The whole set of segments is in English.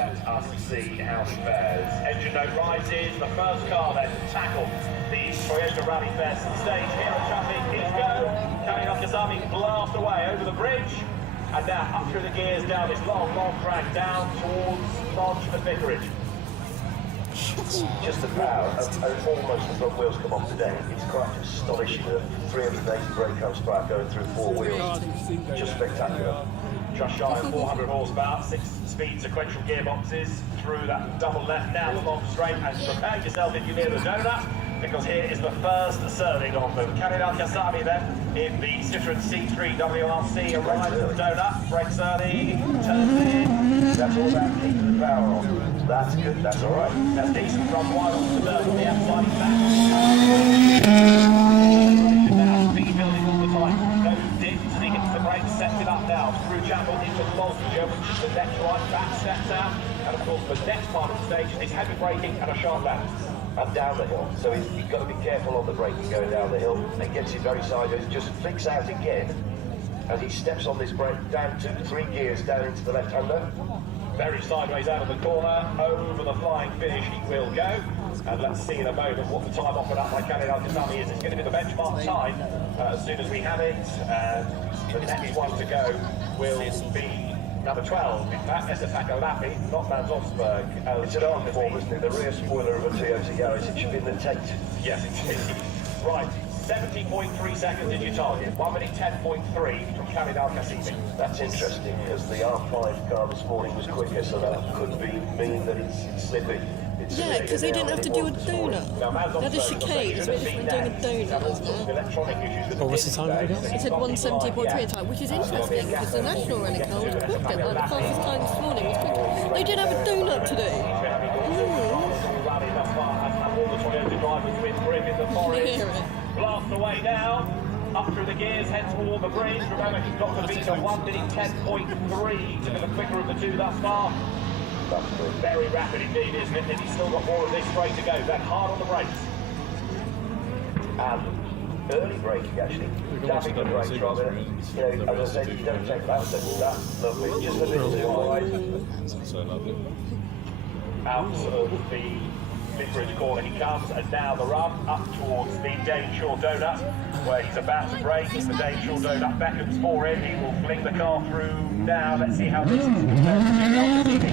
let us see how he fares. Engine note rises, the first car then to tackle the Toyota Rally Fair stage here at Chappie. He's go, Cholmondeley Castle blast away over the bridge, and now up through the gears down this long drag down towards Lodge and Vicarage. Just the power of almost the front wheels come off today. It's quite astonishing that 380 brake horsepower going through four wheels. Just spectacular. Just shy of 400 horsepower, 6-speed sequential gearboxes through that double left now the long straight, and prepare yourself if you're near the donut, because here is the first serving of them. Cholmondeley Castle then in the Citroen C3 WRC arrives at the donut, brakes early, turns in. That's all about keeping the power on. That's good, that's all right. That's decent from wide on the dirt on the outside back. Now speed building all the time. No dip as he hits the brakes, sets it up now. Through Chapel into Lodge, which is the next right back, steps out. And of course the next part of the stage is heavy braking and a sharp left. And down the hill. So he's got to be careful on the braking going down the hill. And gets it very sideways, just flicks out again. As he steps on this brake down 2-3 gears down into the left-hander. Very sideways out of the corner, over the flying finish he will go. And let's see in a moment what the time offered up by Cholmondeley Castle is. It's going to be the benchmark time as soon as we have it. And the next one to go will be number 12. In fact, Esataka Lappi, not Mansonsberg. It's an arm form, isn't it? The rear spoiler of a Toyota Yaris. It should be in the Tate. Yes, it is. Right. 70.3 seconds is your target. 1 minute 10.3 from Cholmondeley Castle. That's interesting because the R5 car this morning was quicker, so that could mean that it's slippy. Yeah, because they didn't have to do a donut. They had a chicane, it's really different doing a donut, isn't it? What was the time again? It said 170.3 time, which is interesting because the National Rally car was quicker. Like the fastest time this morning was quicker. They did have a donut today. Blast away now, up through the gears, head toward the bridge. Remember, he's got to beat a 1 minute 10.3 to be the quicker of the two thus far. Very rapid indeed, isn't it? And he's still got more of this straight to go. Then hard on the brakes. And early braking actually. Dabbing the brakes rather. You know, as I said, you don't take that level. That's lovely. Just a little too wide. So lovely. Out of the Vicarage corner he comes, and now the run up towards the Daneshaw Donut, where he's about to brake. The Daneshaw Donut beckons for him. He will fling the car through now. Let's see how this is compared to the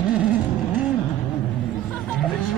And it's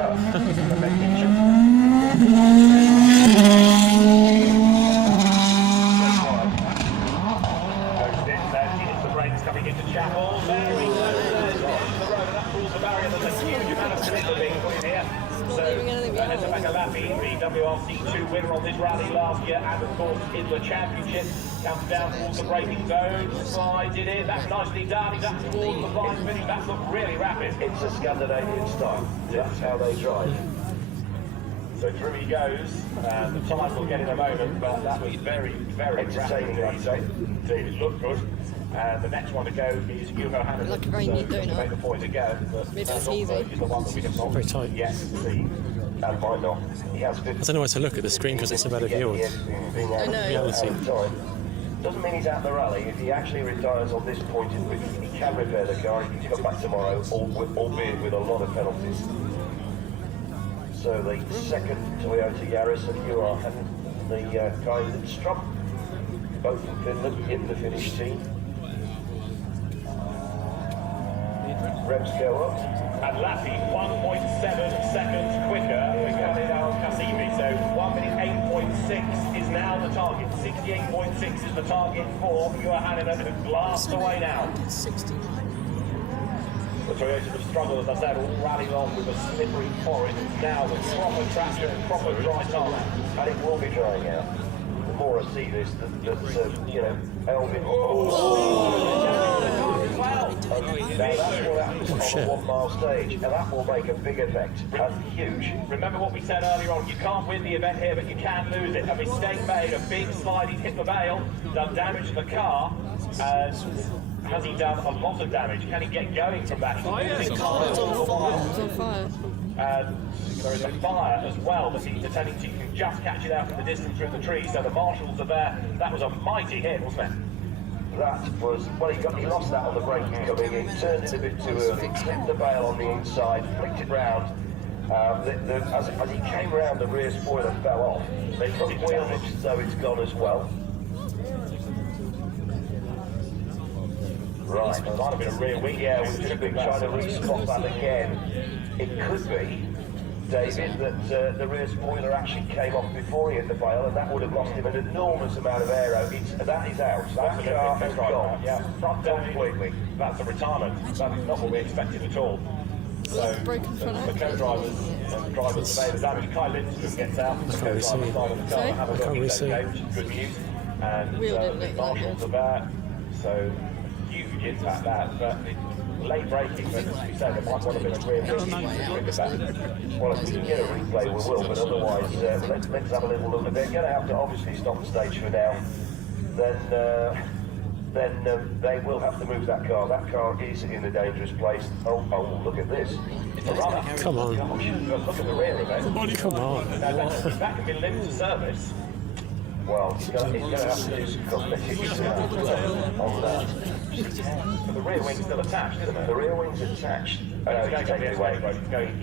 the brakes coming into Chapel. Very close there. The road and up towards the barrier. There's a huge amount of slipper being put in here. So, Esataka Lappi, the WRC2 winner on this rally last year, and of course in the championship, comes down towards the braking zone, slides it in. That's nicely done. He's up towards the flying finish. That's looked really rapid. It's a Scandinavian style. That's how they drive. So through he goes, and the time we'll get in a moment, but that was very, very entertaining, I'd say. Indeed, it looked good. And the next one to go is Hugo Hannes. Like a very neat donut. To make the point again, but Maybe it's easy. is the one that we have not Very tight. yet seen. And why not? He has I don't know where to look at the screen because it's a better view. I know. Reality. Doesn't mean he's out the rally. If he actually retires on this point, he can repair the car. He can come back tomorrow, albeit with a lot of penalties. So the second Toyota Yaris, and you are the guy in Strum, both from Finland, in the Finnish team. Revs go up. And Lappi 1.7 seconds quicker than Cholmondeley Castle. So 1 minute 8.6 is now the target. 68.6 is the target for Johannes, who blasts away now. The Toyotas have struggled, as I said, all rally long with a slippery forest. Now the proper traction, proper dry tarmac. And it will be drying out. The more I see this, you know, Elvin. Now that's what happens on a 1 mile stage, and that will make a big effect. That's huge. Remember what we said earlier on, you can't win the event here, but you can lose it. A mistake made, a big slide, he's hit the bail, done damage to the car, and has he done a lot of damage? Can he get going from that? He's losing cars all the while. It's on fire. And there is a fire as well that he's attending to. You can just catch it out in the distance through the trees, so the marshals are there. That was a mighty hit, wasn't it? that was, well, he lost that on the brake coming in, turned it a bit too early, clipped the bail on the inside, flicked it round. As he came round, the rear spoiler fell off. They front wheel looks as though it's gone as well. Right, It might have been a rear wing. yeah, we've just been trying to re-spot that again. It could be, David, that the rear spoiler actually came off before he hit the bail, and that would have lost him an enormous amount of aero. That is out. That car has gone. Yeah, front completely. That's a retirement. That's not what we expected at all. So broken front the co-drivers and drivers survey the damage. Kai Lindstrom gets out from the co-driver's side of the car and have a look. He's okay, which is good news. And Wheel didn't look that Marshall's good. there. So huge impact that, but late braking, but as we said, it might want to be a rear wing. Well, if we can get a replay, we will, but otherwise, let's have a little look. They're going to have to obviously stop the stage for now. Then they will have to move that car. That car is in a dangerous place. Oh, look at this. Come on. Look at the rear of it. Come on. Now, that can be linked to service. Well, he's going to have to do some cosmetics on that. But the rear wing's still attached, isn't it? The rear wing's attached. It's going away.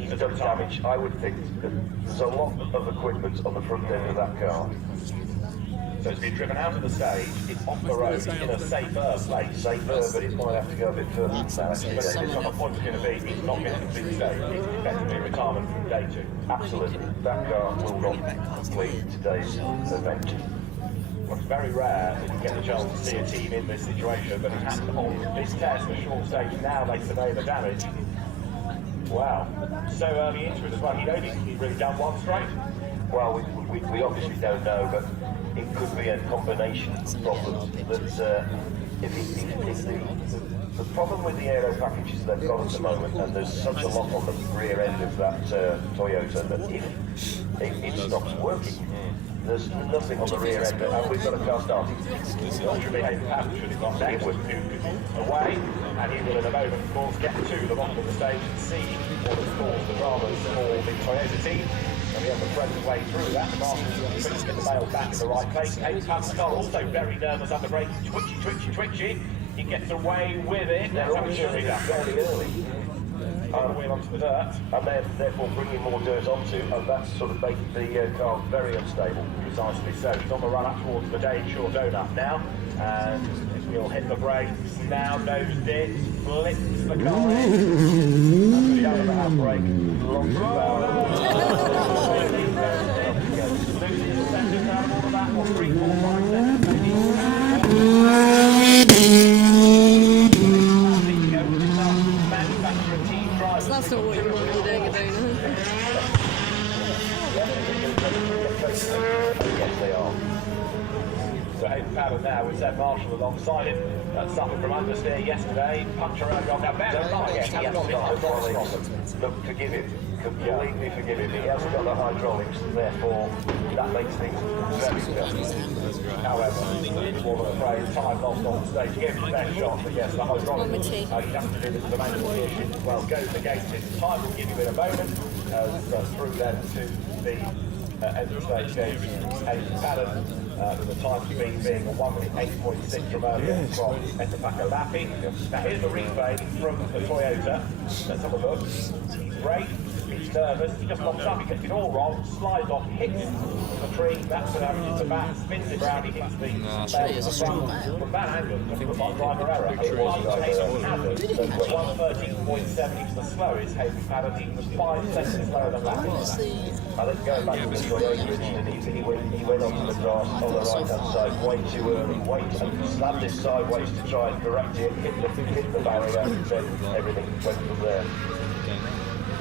even Some damage. I would think that there's a lot of equipment on the front end of that car. So it's been driven out of the stage, it's off the road, in a safer place. Safer, but it might have to go a bit further than that. But it's not the point it's going to be, it's not going to complete stage, it's effectively retirement from day 2. Absolutely. That car will not complete today's event. Well, it's very rare that you get the chance to see a team in this situation, but it happened on this test, the short stage. Now they survey the damage. Wow. So early into it as well. He'd only really done one straight. Well, we obviously don't know, but it could be a combination of problems. That the problem with the aero packages they've got at the moment, and there's such a lot on the rear end of that Toyota, that if it stops working, there's nothing on the rear end, and we've got a car starting. Ultra behaved pattern should have gone next away, and he will in a moment, of course, get to the bottom of the stage and see what has caused the dramas for the Toyota team. And we have the friendly way through that. The Marshals couldn't get the bail back in the right place. Hayden Patton's car also very nervous under braking, twitchy. He gets away with it. They're always very early. Wheel onto the dirt. And they're therefore bringing more dirt onto, and that's sort of making the car very unstable. Precisely so. He's on the run up towards the Dane Shore Donut now, and he'll hit the brakes. Now nosed it, flips the car in. And the other handbrake, long losing the seconds out of all of that, or 3, 4, 5 seconds maybe. So that's not what you want to do, Dana. Yes, they are. So Hayden Patton now with Seb Marshall alongside him. Suffered from understeer yesterday. Puncture early on. Now, bear in mind, he hasn't got the hydraulics problem. Look, forgive him. Completely forgive him. He hasn't got the hydraulics, therefore that makes things very difficult. However, he's more than afraid time lost on stage. Give him his best shot, but yes, the hydraulics. He has to do this to the manual gearshift as well. Goes against it. Time will give you in a moment. Through then to the end of stage game. Hayden Patton. With the time speed being a 1:08.6 from earlier from Etapaka Lappi. Now here's the replay from the Toyota. Let's have a look. He's brave, he's nervous, he just locks up, he gets it all wrong, slides off, hits the tree, that's what averages the back, spins it round, he hits the bell from that angle, just looks like driver error. It was Hayden Patton, 1:13.7, he's the slowest Hayden Patton, he was 5 seconds slower than Lappi. I think going back to the Toyota incident, he went onto the grass on the right hand side way too early, and slammed it sideways to try and correct it, hit the barrier, and then everything went from there.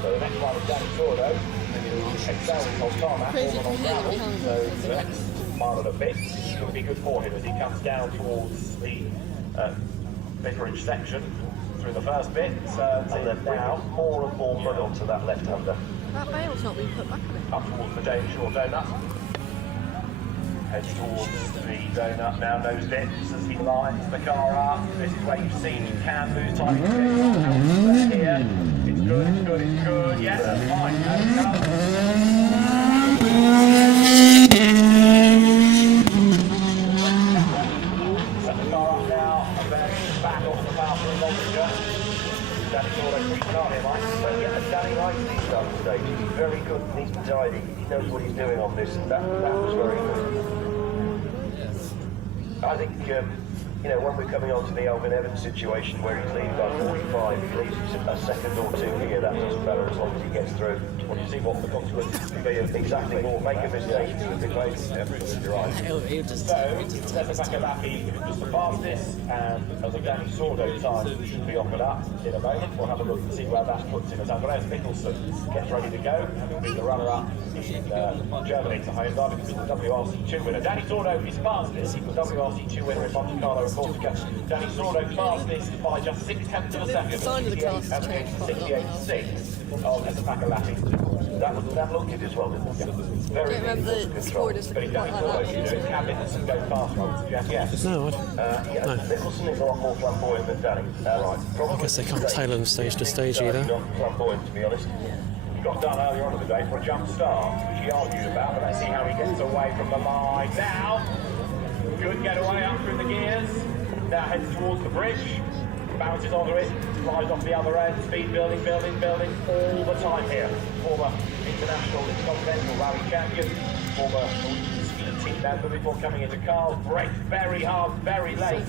So the next one is Danny Sordo, who excels on tarmac, Crazy on to hear gravel. that behind So the next mile and a bit will be good for him as he comes down towards the vicarage section through the first bit. And then now more and more mud onto that left-hander. That bail's not been put back on it. Up towards the Dane Shore Donut. Heads towards the donut now, nose dips as he lines the car up. This is where you've seen he can lose time. Here, it's good. Yes, that's fine. Set the car up now. nice at the start stage. He's very good, neat and tidy. He knows what he's doing on this, and that was very good. I think, you know, when we're coming on to the Alvin Evans situation where he's leading by 45, he leaves a second or two here, that doesn't matter as long as he gets through. Well, you see what the consequences could be of Exactly, or make a mistake, it's a big late. You're right. So, Sefakalapi was the fastest, and as a Danny Sordo time should be offered up in a moment. We'll have a look and see where that puts him as Andreas Mikkelsen gets ready to go, having been the runner-up in Germany to Hyundai, because he's the WRC2 winner. Danny Sordo is fastest. He was WRC2 winner in Monte Carlo and Corsica. Danny Sordo fastest by just 0.6 of a second. Design of the class has changed quite a lot now. 68.6 of Sefakalapi. That looked it as well, didn't it? Very Don't remember good the control. score just But looking he's quite Danny like Sordo, that. you know, cabinets and go fast, right? Yes. No, Nicholson is a lot more flamboyant than Danny. Right. I guess they can't tailor them stage to stage either. Not flamboyant, to be honest. He got done earlier on in the day for a jump start, which he argued about, but let's see how he gets away from the line now. Good getaway up through the gears. Now heads towards the bridge. Bounces onto it, flies off the other end, speed building all the time here. Former international Cholmondeley rally champion, former ski team member before coming into cars, braked very hard, very late.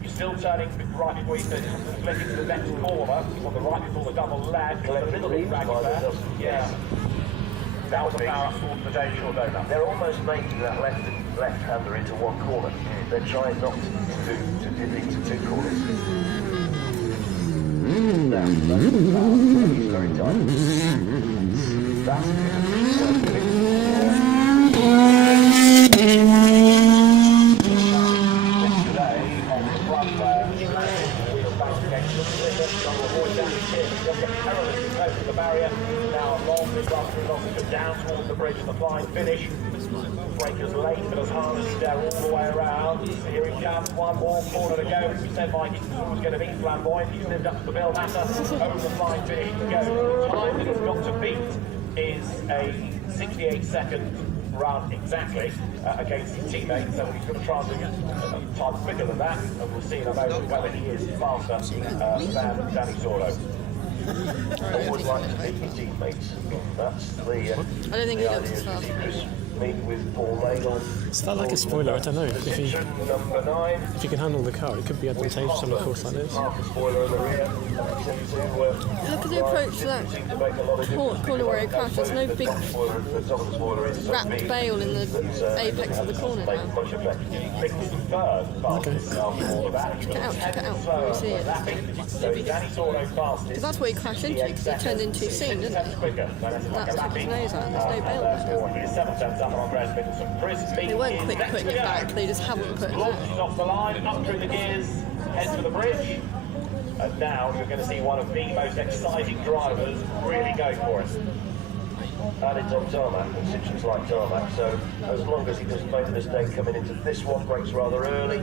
You're still turning right before you split into the next corner, on the right before the double lag, a little bit ragged there. Yeah. That was a power up towards the day short donut. They're almost making that left-hander into one corner. They're trying not to dip into two corners. That's very tight. Today, on the front wheel back against the slipper, trying to avoid damage here. Just get perilously close to the barrier. Now along this run through Lossinger, down towards the bridge and the flying finish. Breakers late, but as hard as he's there all the way around. Here he comes, one more corner to go. We said Mike was going to be flamboyant. He's lived up to the bill. Hatter over the flying finish to go. The time that he's got to beat is a 68-second run exactly against his teammates. So he's going to try and do time quicker than that, and we'll see in a moment whether he is faster than Danny Sordo. Always like to beat your teammates. That's the I don't think he looks as fast. meet with Paul Nagle. Is that like a spoiler? I don't know. If Number 9. you can handle the car, it could be advantageous on a course like this. Half a spoiler in the rear. Look at the approach to that corner where he crashed. There's no big wrapped bail in the apex of the corner now. Okay. Check it out before we see it. Because that's what he crashed into, because he turned into a scene, didn't he? That took his nose out, and there's no bail there. They weren't quick putting it back, they just haven't put it back. Launches off the line, up through the gears, head to the bridge. And now you're going to see one of the most exciting drivers really go for it. And it's on tarmac, and Citroen's like tarmac, so as long as he doesn't make a mistake coming into this one, brakes rather early.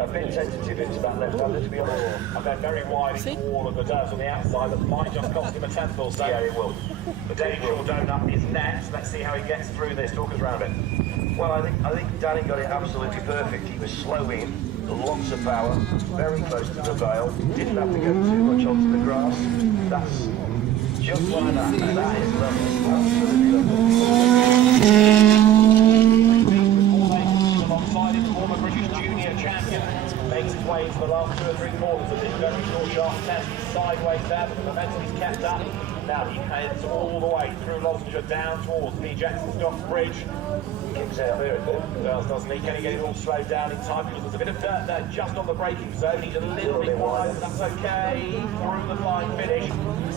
A bit tentative into that left-hander, to be honest. And then very wide into all of the dirt on the outside that might just cost him a tenth or so. Yeah, it will. The Daniel Donut is next. Let's see how he gets through this. Talk us around it. Well, I think Danny got it absolutely perfect. He was slow in, lots of power, very close to the veil, didn't have to go too much onto the grass. That's just like that. And that is lovely. Absolutely lovely. Alongside his former British junior champion, makes his way into the last 2 or 3 quarters of this very short sharp test. He's sideways there, but the momentum is kept up. Now he heads all the way through Lossinger down towards the Jackson Stocks Bridge. Kicks out there a bit. Doesn't he? Can he get it all slowed down in time? Because there's a bit of dirt there just on the braking zone. He's a little bit wide, but that's okay. Through the flying finish.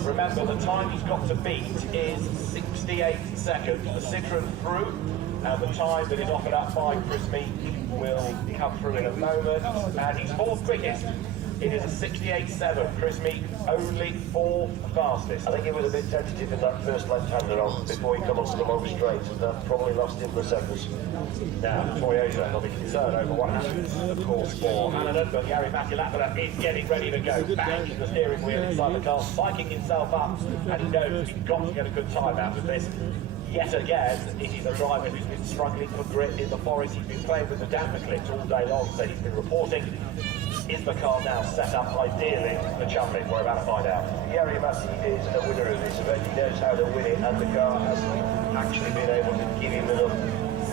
Remember, the time he's got to beat is 68 seconds. The Citroen through, and the time that is offered up by Chris Meek will come through in a moment. And he's 4th quickest. It is a 68.7. Chris Meek only 4th fastest. I think he was a bit tentative in that first left-hander on before he come onto the long straight, and that probably lost him the seconds. Now, Toyota will be concerned over what happens, of course, for Hannon, but Gary Matulapala is getting ready to go back in the steering wheel inside the car, spiking himself up, and he knows he's got to get a good time out of this. Yet again, it is a driver who's been struggling for grit in the forest. He's been playing with the damper clips all day long, so he's been reporting. Is the car now set up ideally for Cholmondeley? We're about to find out. Yeah, Gary Massey is a winner of this event. He knows how to win it, and the car has actually been able to give him enough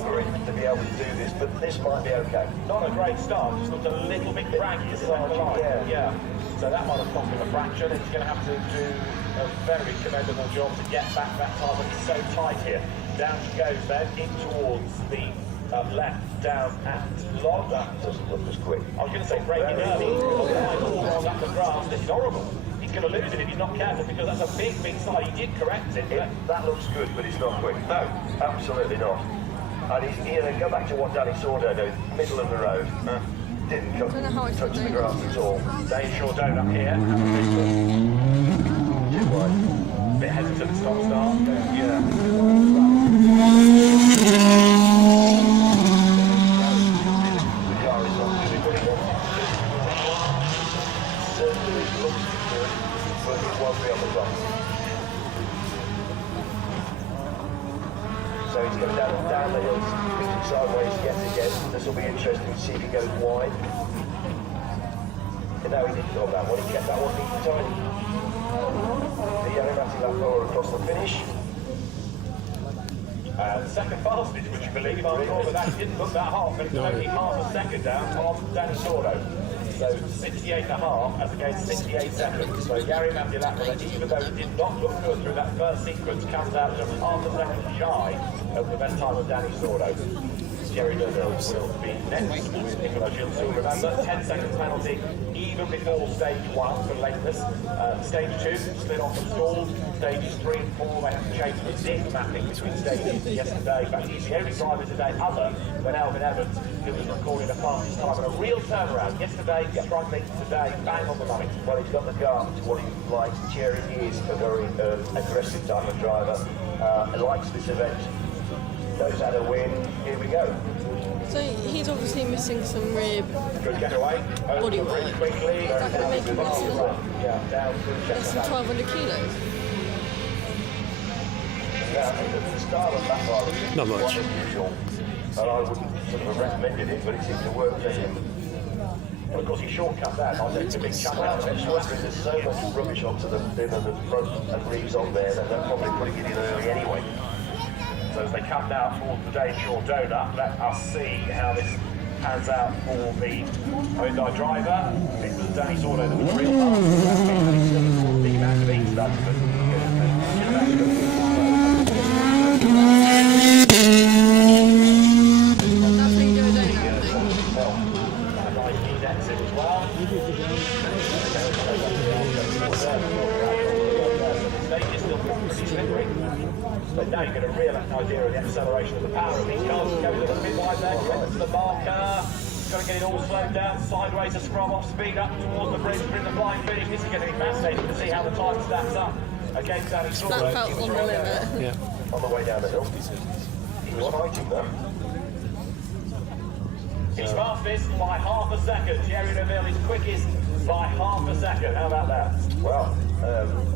grip to be able to do this, but this might be okay. Not a great start, just looked a little bit craggy as well. Yeah. So that might have cost him a fraction. He's going to have to do a very commendable job to get back that time, but it's so tight here. Down she goes then, in towards the left, down at Log. That doesn't look as quick. I was going to say breaking early. All up the grass. This is horrible. He's going to lose it if he's not careful, because that's a big, big slide. He did correct it. That looks good, but it's not quick. No, absolutely not. And he's here. Go back to what Danny Sordo did, middle of the road. Didn't touch the grass at all. They sure don't up here. Too wide. Bit hesitant stop-start. Yeah. The car is not doing what he wants it to do. Certainly looks good, but it won't be on the top. So he's going down the hill, twisting sideways yet again. This will be interesting to see if he goes wide. And now he didn't go on that one, he kept that one neat and tidy. The Gary Massey lap lower across the finish. Second fastest, would you believe? I'm sure, but that didn't look that hard, but it's only half a second down on Danny Sordo. So 68.5 as against 68 seconds. So Gary Massey, even though he did not look good through that first sequence, comes out just half a second shy of the best time of Danny Sordo. Jerry Deville will be next with Nicola Gilles. Remember, 10 seconds penalty even before stage 1 for lateness. Stage 2 slid off the stall. Stages 3 and 4 they have to change the zip mapping between stages yesterday. But he's the only driver today other than Alvin Evans who was recording the fastest time and a real turnaround. Yesterday, struggling, today, bang on the money. Well, he's got the car to what he likes. Jerry is a very aggressive type of driver. Likes this event. Knows how to win. Here we go. So he's obviously missing some rear Good getaway. body weight. Quickly. Is that going to make him less than Down to less than 1,200 kilos? Yeah, the start of that bar is Not much. quite unusual. And I wouldn't sort of have recommended it, but it seems to work for him. Well, of course, he shortcut that. I'll take a big chunk Well, out of it. there's so much rubbish onto the front and reeds on there that they're probably putting it in early anyway. So as they come now towards the Daneshaw Donut, let us see how this pans out for the Hyundai driver. It was Danny Sordo that was real fast. He's still a big amount of each, that's good. That's how you do a donut, I think. Nice lead exit as well. Stage is still pretty slippery. But now you get a real idea of the acceleration of the power of these cars. Go a little bit wide there, to the marker. Got to get it all slowed down, sideways to scrub off, speed up towards the bridge, bring the flying finish. This is going to be fascinating to see how the time stacks up against Danny Sordo. That felt on the limit. Yeah. On the way down the hill. He was fighting though. He's fastest by half a second. Thierry Neuville is quickest by half a second. How about that? Well,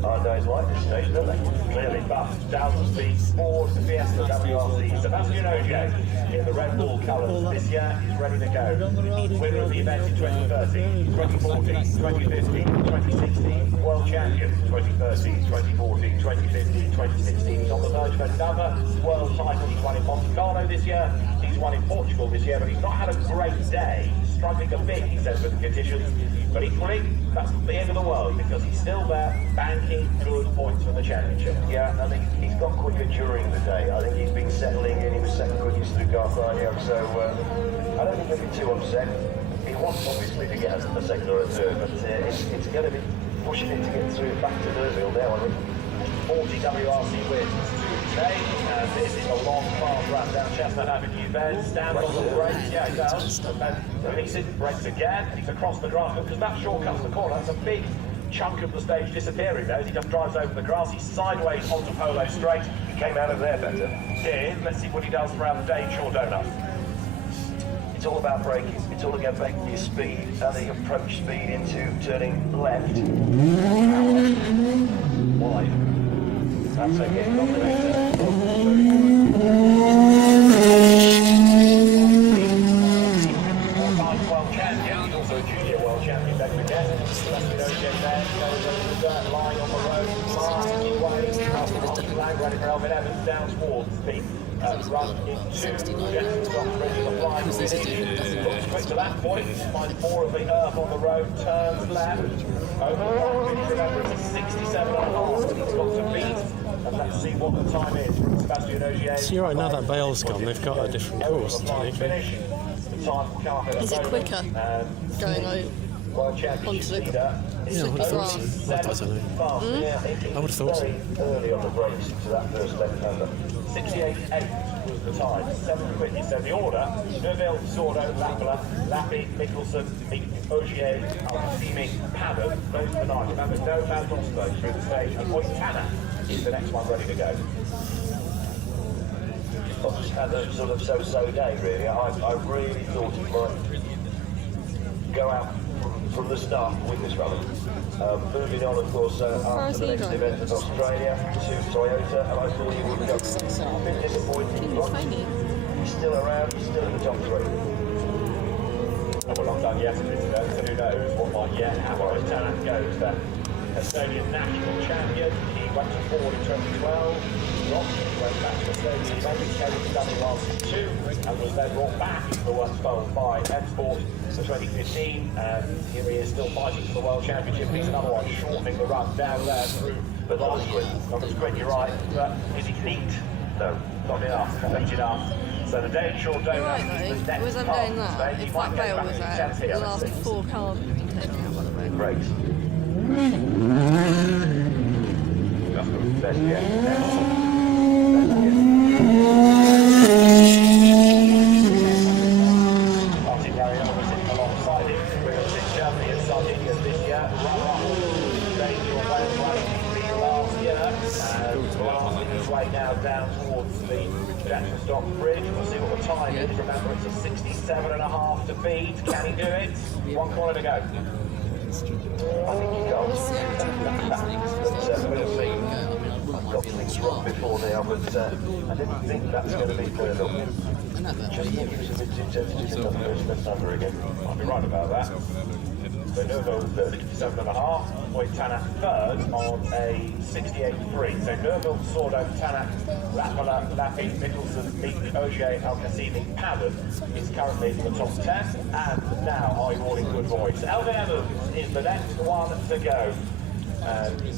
our guys like this stage, don't they? Clearly, but down to the Ford Fiesta WRC. Sebastian Ogier in the Red Bull colours this year is ready to go. Winner of the event in 2030, 2014, 2015, 2016, world champion 2013, 2014, 2015, 2016. He's on the verge of another world title. He's won in Monte Carlo this year. He's won in Portugal this year, but he's not had a great day. Struggling a bit, he says, with the conditions. But equally, that's not the end of the world because he's still there, banking good points for the championship. Yeah, I think he's got quicker during the day. I think he's been settling in. He was second quickest through Garthania, so I don't think he'll be too upset. He wants obviously to get a second or a third, but it's going to be pushing him to get through back to Neuville now, I think. 40 WRC wins today, and this is a long, fast run down Chestnut Avenue. Ben stands on the brakes, yeah, he does, and then releases, brakes again, and he's across the grass, because that shortcuts the corner. That's a big chunk of the stage disappearing there as he just drives over the grass. He's sideways onto Polo Straight. He came out of there better. Let's see what he does around the Daneshaw Donut. It's all about braking. It's all about making your speed, how the approach speed into turning left. Wide. That's okay, combination. World champion, he's also a junior world champion, don't forget. Sebastian Ogier there, goes over the dirt line on the right. ready for Elvin Evans down towards the run into Jackson Stock Bridge on the flying finish. Looks quick to that point, finds more of the earth on the road, turns left, over the line finish, remember it's a 67.5 that he's got to beat, and let's see what the time is from Sebastian Ogier. So you're right, now that Bale's gone, they've got a different course to take. Is it quicker going out onto the Yeah, I would have thought so. I don't know. I would have thought so. Early on the brakes to that first left-hander. 68.8 was the time, 7 quickly. So the order: Neuville, Sordo, Lappala, Lappi, Mickelson, Ogier, Alcasimi, Paddock. Those are the 9. Remember, no Valdosto through the stage, and Montana is the next one ready to go. I've just had a sort of so-so day, really. I really thought it might go out from the start to win this rally. Moving on, of course, after the next event in Australia to Toyota, and I thought he would go. A bit disappointing. He's still around, he's still in the top 3. And we're not done yet, so who knows what might yet happen as Tanak goes. The Estonian national champion, he went to Ford in 2012. Went back to Mercedes, came to WRC2 and was then brought back to the World Fold by M-Sport for 2015, and here he is still fighting for the World Championship. He's another one shortening the run down there through the last sprint. Not as quick, you're right, but is he neat? No, not enough, not enough. So the Dane Shore Donut Right is the though, next was I'm part doing of the that, stage. if that Bale was out, the last 4 cars would have been taken out by the way. Brakes. Best yet. Now down towards the Jackson Stock Bridge. We'll see what the time is. Remember, it's a 67.5 to beat. Can he do it? 1 corner to go. I think he does. I've got things wrong before now, but I didn't think that's going to be third up. Just think he was a bit too tentative in the first left-hander again. I'll be right about that. So Neuville 67.5, Montana third on a 68.3. So Neuville, Sordo, Tanak, Lappala, Lappi, Mickelson, Meek, Ogier, Alcasimi, Paddock is currently in the top 10. And now, are you all in good voice? Elvin Evans is the next one to go. And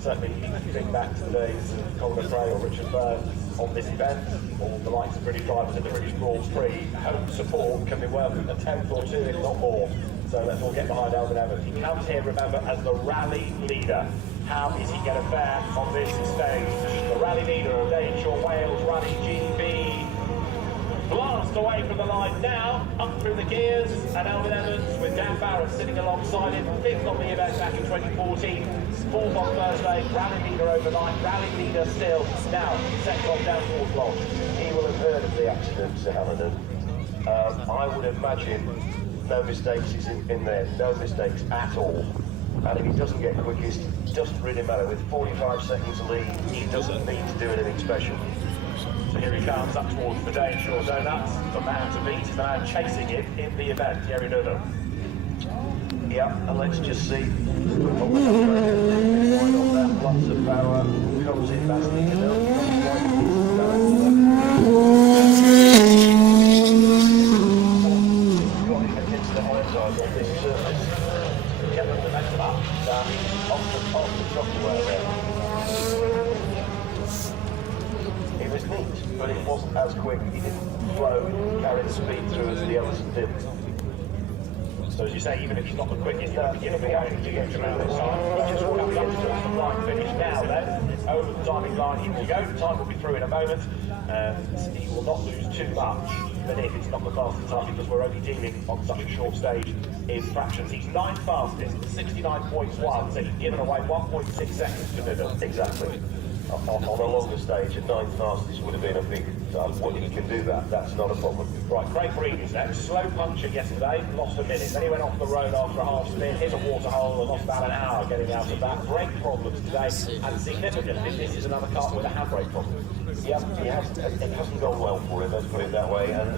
certainly you can think back to the days of Colin McRae or Richard Burns on this event, or the likes of British drivers at the British Grand Prix. Home support can be welcomed a 10th or 2, if not more. So let's all get behind Elvin Evans. He comes here, remember, as the rally leader. How is he going to fare on this stage? The rally leader of Dane Shore Wales Rally GB. Blast away from the line now, up through the gears, and Elvin Evans with Dan Barrett sitting alongside him, 5th on the event back in 2014, 4th on Thursday, rally leader overnight, rally leader still, now second off down towards Lodge. He will have heard of the accident, Sir Hallinan. I would imagine no mistakes is in there, no mistakes at all. And if he doesn't get quickest, it doesn't really matter. With 45 seconds lead, he doesn't need to do anything special. So here he comes up towards the Dane Shore Donuts, the man to beat, the man chasing him in the event, Thierry Neuville. Yeah, and let's just see what we're going on that. Lots of power comes in fast. It was neat, but it wasn't as quick. He didn't flow, carry the speed through as the others did. So as you say, even if he's not the quickest at the beginning, to get around this time, he just comes up towards the line finish now then. It's over the timing line, he will go, the time will be through in a moment, and he will not lose too much, even if it's not the fastest time, because we're only dealing on such a short stage in fractions. He's 9th fastest, 69.1, so he's given away 1.6 seconds to Neuville. Exactly. On a longer stage, at 9th fastest would have been a big well, you can do that, that's not a problem. Right, Craig Breed is next. Slow puncher yesterday, lost a minute. Then he went off the road after a half spin, hit a waterhole and lost about an hour getting out of that. Brake problems today, and significantly, this is another car with a handbrake problem. Yeah, it hasn't gone well for him, let's put it that way. And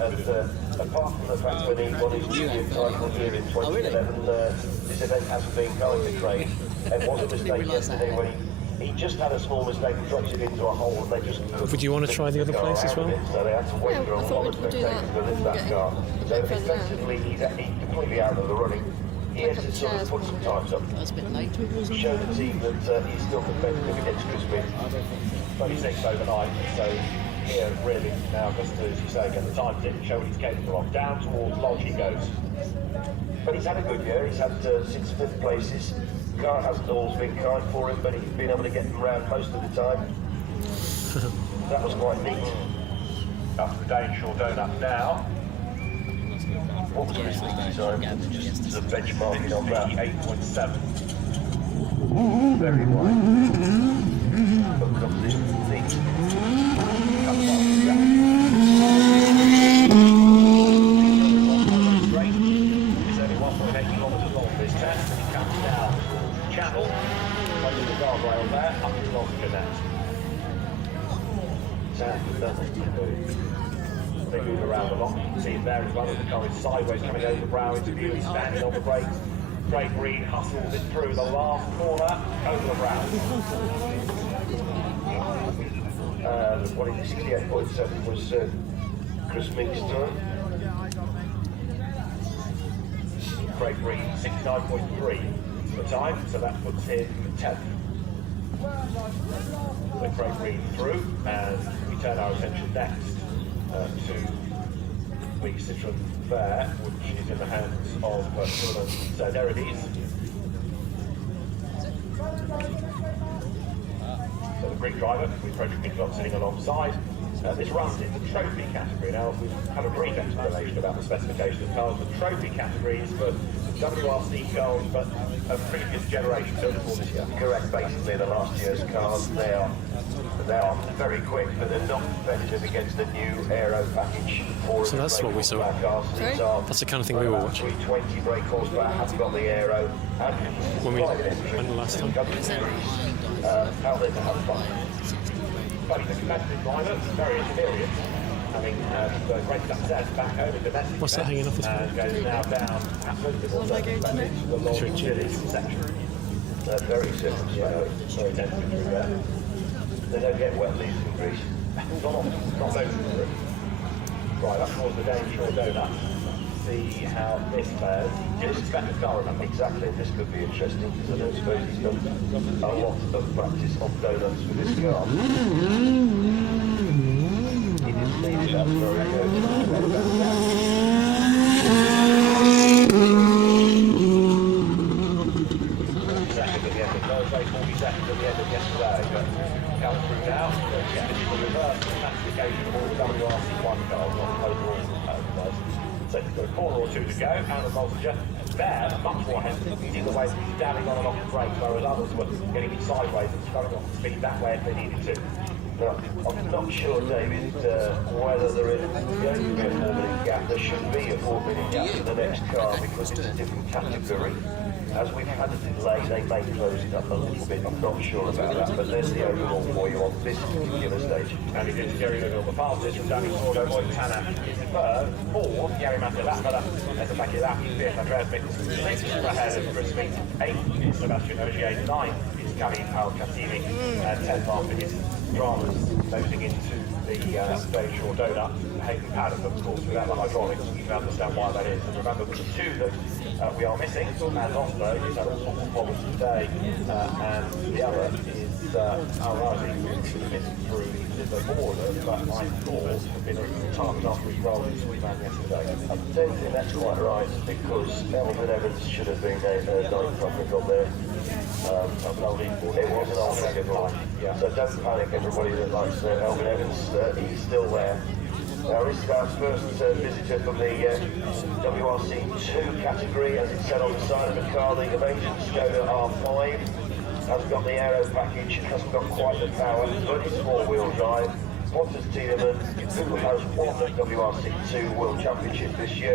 apart from the fact that he won his junior title here in 2011, this event hasn't been kind to Craig. It was a mistake yesterday when he he just had a small mistake and dropped it into a hole, and they just couldn't. Would you want to try the other place as well? So they had to wait for a I lot thought of we'd do that spectators to lift when we that get car. a So bit further down. effectively, he's completely out of the running. He had to sort of put some times up. Show the team that he's still competitive against Chris Smith. 26 overnight, so here really now, just as you say, get the time didn't show what he's capable of. Down towards Lodge he goes. But he's had a good year. He's had 6 fifth places. The car hasn't always been kind for him, but he's been able to get them around most of the time. That was quite neat. After the Daneshaw donut now, What was Chris Smith's time? Just the benchmarking on that. 8.7. Very wide. But comes in neat. Great. It's only 1.8 kilometres long this test, and he comes down the channel, under the guardrail there, up to Gloucester next. They move around a lot. You can see it there as well as the car is sideways coming over the brow into view. He's standing on the brakes. Craig Reed hustles it through the last corner over the brow. What is it? 68.7 was Chris Meek's time. Craig Reed 69.3 for the time, so that puts him 10th. So Craig Reed through, and we turn our attention next to the Citroen there, which is in the hands of Zerderides. So the Greek driver, with Frederick Midlot sitting alongside. This runs in the trophy category. Now, we've had a brief explanation about the specification of cars. The trophy category is for WRC cars, but of previous generation, built before this year. Correct, basically the last year's cars. They are very quick, but they're not competitive against the new aero package. So that's what we saw. That's the kind of thing we were watching. 320 brake horsepower, haven't got the aero. When we went the last time. How they have fun. But he's a competitive driver, very experienced, having great success back home in domestic. What's that hanging off his and goes now down the long chilly section. Very simple, Very sensitive through there. They don't get wet leaves in Greece. Not often, not most of them. Right, up towards the Daneshaw donut. See how this fares. This is better car, remember? Exactly, this could be interesting because I don't suppose he's done a lot of practice on donuts with this car. He didn't need it, that's very good. Second at the end of Thursday, 40 seconds at the end of yesterday. But come through now, this is the reverse classification of all the WRC1 cars, not overall. So he's got a corner or two to go, out of Voltager. There, much more hesitant, in the way that he's dabbing on and off the brake, whereas others were getting it sideways and starting off the speed that way if they needed to. Now, I'm not sure, David, whether there is going to be a 4-minute gap. There should be a 4-minute gap in the next car because it's a different category. As we've had a delay, they may close it up a little bit. I'm not sure about that, but there's the overall for you on this particular stage. And he did Jerry Little, the fastest from Danny Sordo, Lloyd Tanner is third, fourth, Gary Matalapala, at the back of that, fifth, Andreas Mikkelsen, sixth, ahead of Chris Meek, eighth is Sebastian Ogier, ninth is Karim Al-Khatimi, and 10th after his dramas, nosing into the Daneshaw donut, Hayden Paddock, of course, without the hydraulics. You can understand why that is. And remember, the two that we are missing, and Oslo is had all sorts of problems today, and the other is Al-Razi, who's missing through the border, but I thought had been timed after his role in Sweetman yesterday. I don't think that's quite right because Elvin Evans should have been a ninth, I think, on there. It was an old line. Yeah. So don't panic, everybody that likes Elvin Evans. He's still there. Now this is our first visitor from the WRC2 category, as it said on the side of the car, the Amazing Skoda R5. Hasn't got the aero package, hasn't got quite the power, but it's four-wheel drive. Pontus Tiedemann, who has won the WRC2 World Championship this year,